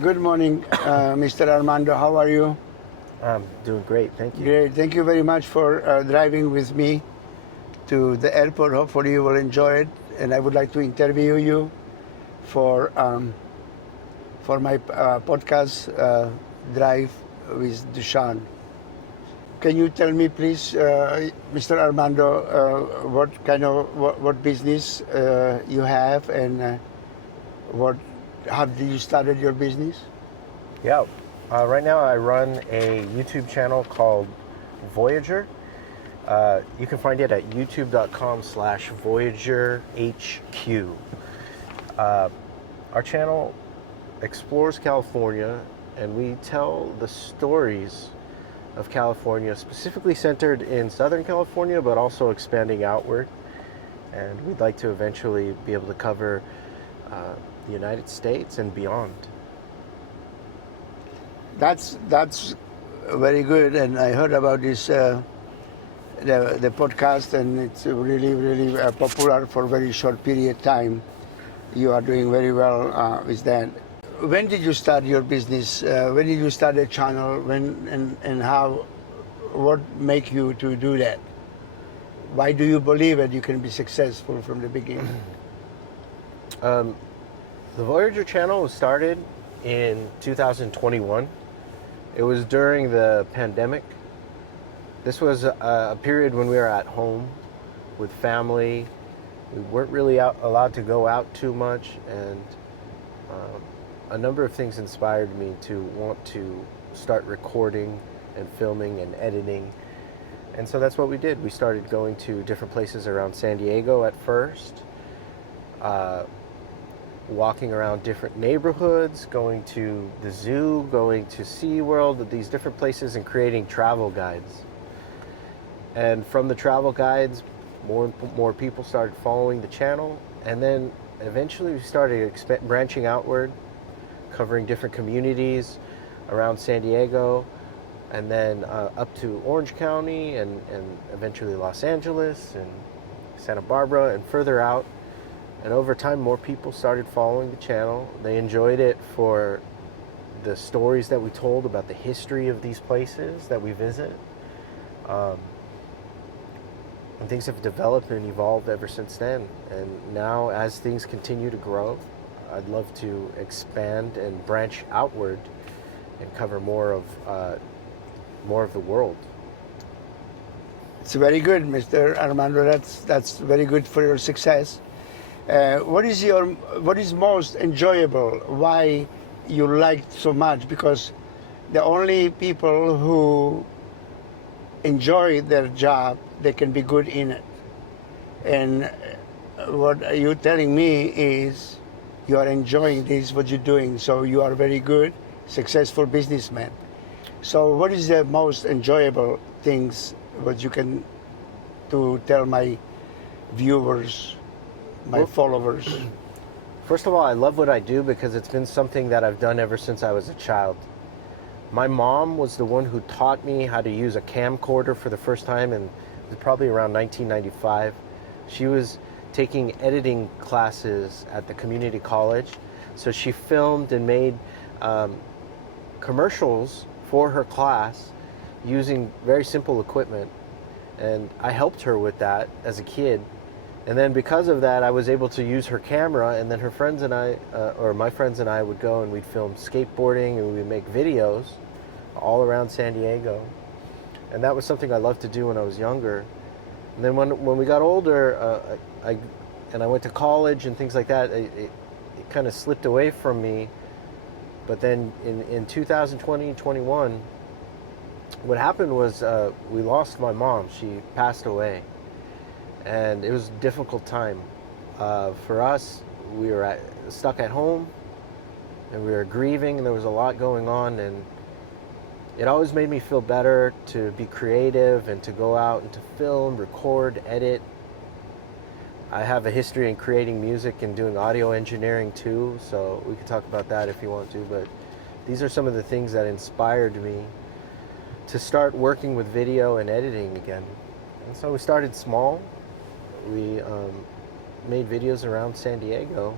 Good morning, Mr. Armando. How are you? I'm doing great, thank you. Great. Thank you very much for driving with me to the airport. Hopefully you will enjoy it. And I would like to interview you for my podcast, Drive with Dushan. Can you tell me, please, Mr. Armando, what business you have and how did you started your business? Yeah, right now I run a YouTube channel called Voyager. You can find it at youtube.com/VoyagerHQ. Our channel explores California, and we tell the stories of California, specifically centered in Southern California, but also expanding outward. And we'd like to eventually be able to cover the United States and beyond. That's very good, and I heard about this the podcast, and it's really popular for a very short period of time. You are doing very well with that. When did you start your business? When did you start a channel? When and how? What make you to do that? Why do you believe that you can be successful from the beginning? The Voyager channel was started in 2021. It was during the pandemic. This was a period when we were at home with family. We weren't really allowed to go out too much, and a number of things inspired me to want to start recording and filming and editing. And so that's what we did. We started going to different places around San Diego at first, walking around different neighborhoods, going to the zoo, going to SeaWorld, these different places, and creating travel guides. And from the travel guides, more people started following the channel, and then eventually we started branching outward, covering different communities around San Diego, and then up to Orange County, and eventually Los Angeles and Santa Barbara, and further out. And over time, more people started following the channel. They enjoyed it for the stories that we told about the history of these places that we visit. And things have developed and evolved ever since then. And now, as things continue to grow, I'd love to expand and branch outward and cover more of the world. It's very good, Mr. Armando. That's very good for your success. What is most enjoyable? Why you liked so much? Because the only people who enjoy their job, they can be good in it. And what you're telling me is you are enjoying this, what you're doing. So you are very good, successful businessman. So what is the most enjoyable things what you can to tell my viewers, my followers? First of all, I love what I do because it's been something that I've done ever since I was a child. My mom was the one who taught me how to use a camcorder for the first time, and it was probably around 1995. She was taking editing classes at the community college, so she filmed and made commercials for her class using very simple equipment, and I helped her with that as a kid. And then because of that, I was able to use her camera, and then her friends and I, or my friends and I, would go and we'd film skateboarding, and we'd make videos all around San Diego. And that was something I loved to do when I was younger. And then when we got older, I went to college and things like that, it kind of slipped away from me. But then in 2020, 21, what happened was we lost my mom. She passed away. And it was a difficult time. For us, we were stuck at home, and we were grieving, and there was a lot going on, and it always made me feel better to be creative and to go out and to film, record, edit. I have a history in creating music and doing audio engineering too, so we could talk about that if you want to, but these are some of the things that inspired me to start working with video and editing again. And so we started small. We made videos around San Diego,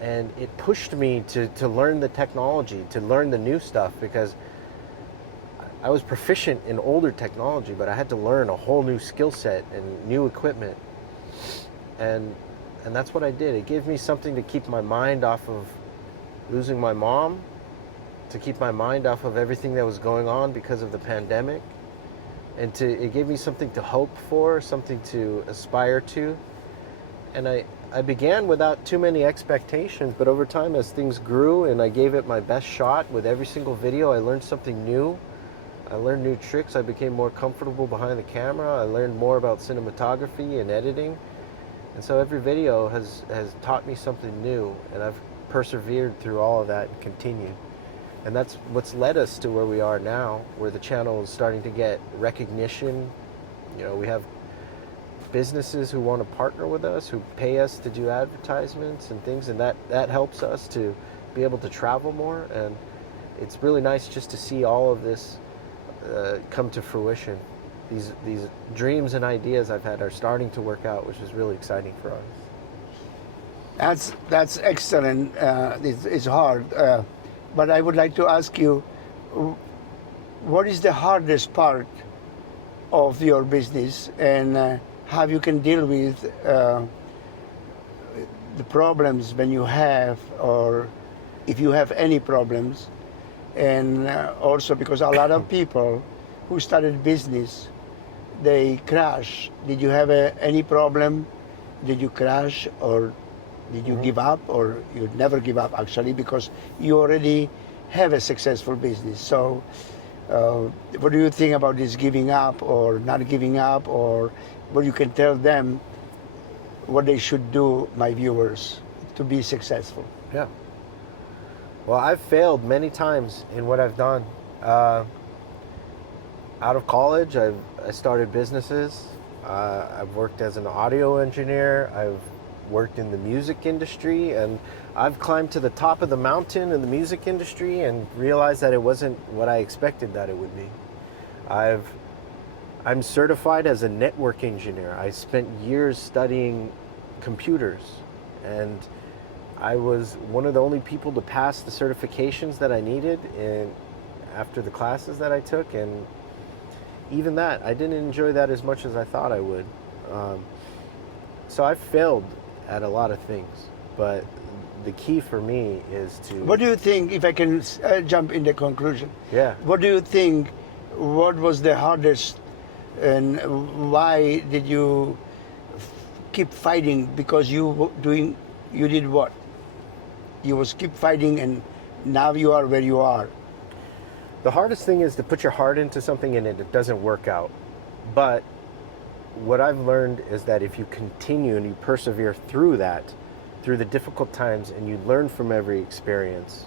and it pushed me to learn the technology, to learn the new stuff, because I was proficient in older technology, but I had to learn a whole new skill set and new equipment. And that's what I did. It gave me something to keep my mind off of losing my mom, to keep my mind off of everything that was going on because of the pandemic. And it gave me something to hope for, something to aspire to. And I began without too many expectations, but over time as things grew and I gave it my best shot with every single video, I learned something new. I learned new tricks. I became more comfortable behind the camera. I learned more about cinematography and editing. And so every video has taught me something new, and I've persevered through all of that and continued. And that's what's led us to where we are now, where the channel is starting to get recognition. You know, we have businesses who want to partner with us, who pay us to do advertisements and things, and that helps us to be able to travel more. And it's really nice just to see all of this come to fruition. These dreams and ideas I've had are starting to work out, which is really exciting for us. That's excellent. It's hard, but I would like to ask you, what is the hardest part of your business, and how you can deal with the problems when you have, or if you have any problems, and also because a lot of people who started business, they crash. Did you have any problem? Did you crash, or did you give up, or you never give up actually, because you already have a successful business? So what do you think about this giving up or not giving up, or what you can tell them what they should do, my viewers, to be successful? Yeah. Well, I've failed many times in what I've done. Out of college, I started businesses. I've worked as an audio engineer. I've worked in the music industry, and I've climbed to the top of the mountain in the music industry and realized that it wasn't what I expected that it would be. I'm certified as a network engineer. I spent years studying computers, and I was one of the only people to pass the certifications that I needed after the classes that I took, and even that, I didn't enjoy that as much as I thought I would. So I've failed at a lot of things, but the key for me is to... What do you think, if I can jump in the conclusion? Yeah. What do you think, what was the hardest, and why did you keep fighting? Because you did what? You was keep fighting, and now you are where you are. The hardest thing is to put your heart into something and it doesn't work out. But what I've learned is that if you continue and you persevere through that, through the difficult times, and you learn from every experience,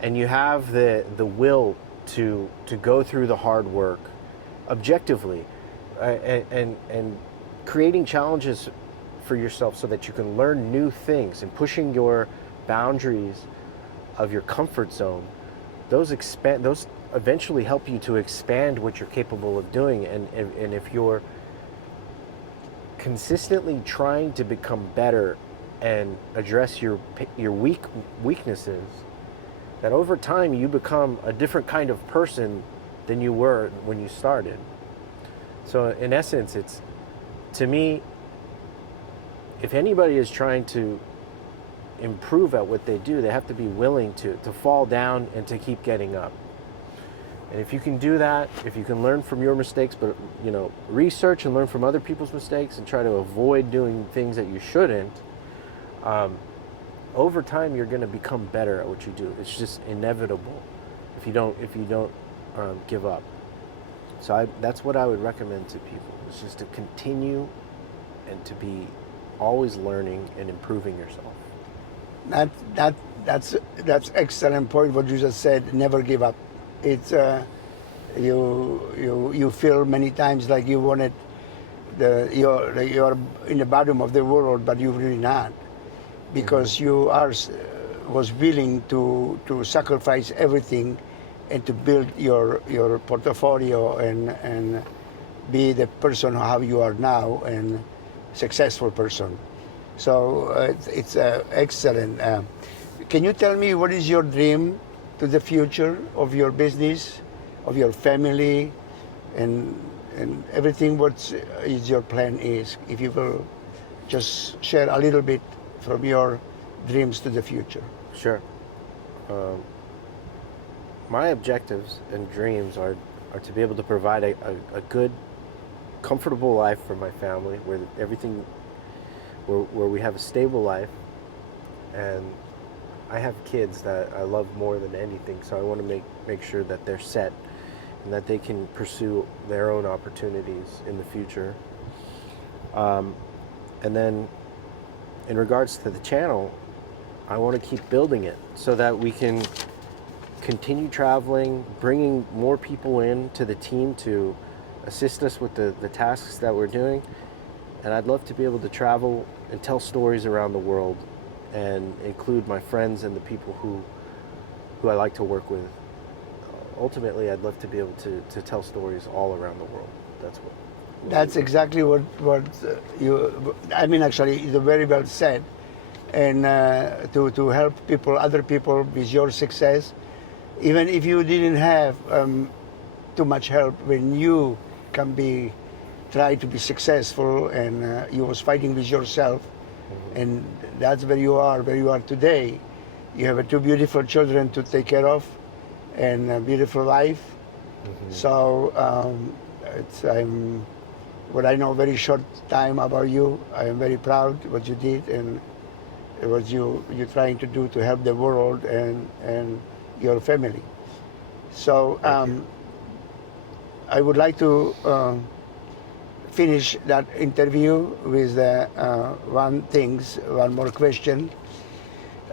and you have the will to go through the hard work objectively, and creating challenges for yourself so that you can learn new things and pushing your boundaries of your comfort zone, those eventually help you to expand what you're capable of doing. And if you're consistently trying to become better and address your weaknesses, that over time you become a different kind of person than you were when you started. So in essence, it's, to me, if anybody is trying to improve at what they do, they have to be willing to fall down and to keep getting up. And if you can do that, if you can learn from your mistakes, but research and learn from other people's mistakes and try to avoid doing things that you shouldn't, over time you're going to become better at what you do. It's just inevitable if you don't give up. So that's what I would recommend to people. It's just to continue and to be always learning and improving yourself. That's excellent point. What you just said. Never give up. It's you feel many times like you wanted you're in the bottom of the world, but you're really not, because you was willing to sacrifice everything and to build your portfolio and be the person how you are now, and successful person. So it's excellent. Can you tell me what is your dream to the future of your business, of your family, and everything? What is your plan is? If you will just share a little bit from your dreams to the future. Sure. My objectives and dreams are to be able to provide a good, comfortable life for my family, where everything, where we have a stable life, and I have kids that I love more than anything, so I want to make sure that they're set and that they can pursue their own opportunities in the future. And then in regards to the channel, I want to keep building it so that we can continue traveling, bringing more people in to the team to assist us with the tasks that we're doing. And I'd love to be able to travel and tell stories around the world and include my friends and the people who I like to work with. Ultimately, I'd love to be able to tell stories all around the world. That's exactly what you. I mean, actually, it's very well said. And to help people, other people, with your success, even if you didn't have too much help, when you can try to be successful, and you was fighting with yourself, and that's where you are today. You have two beautiful children to take care of, and a beautiful life. So I'm what I know very short time about you. I am very proud what you did and what you're trying to do to help the world and your family. So I would like to finish that interview with one more question.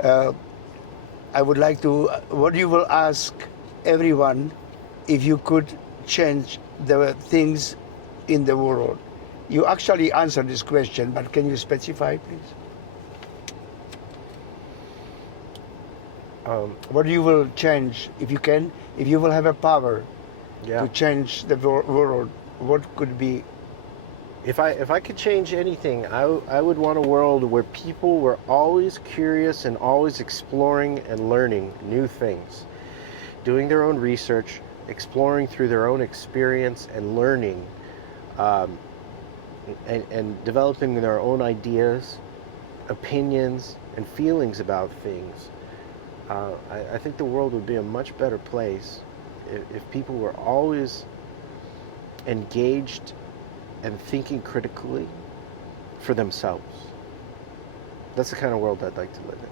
I would like to, what you will ask everyone if you could change the things in the world. You actually answered this question, but can you specify, please? What you will change, if you can, if you will have a power to change the world, what could be? If I could change anything, I would want a world where people were always curious and always exploring and learning new things, doing their own research, exploring through their own experience and learning, and developing their own ideas, opinions, and feelings about things. I think the world would be a much better place if people were always engaged and thinking critically for themselves. That's the kind of world I'd like to live in.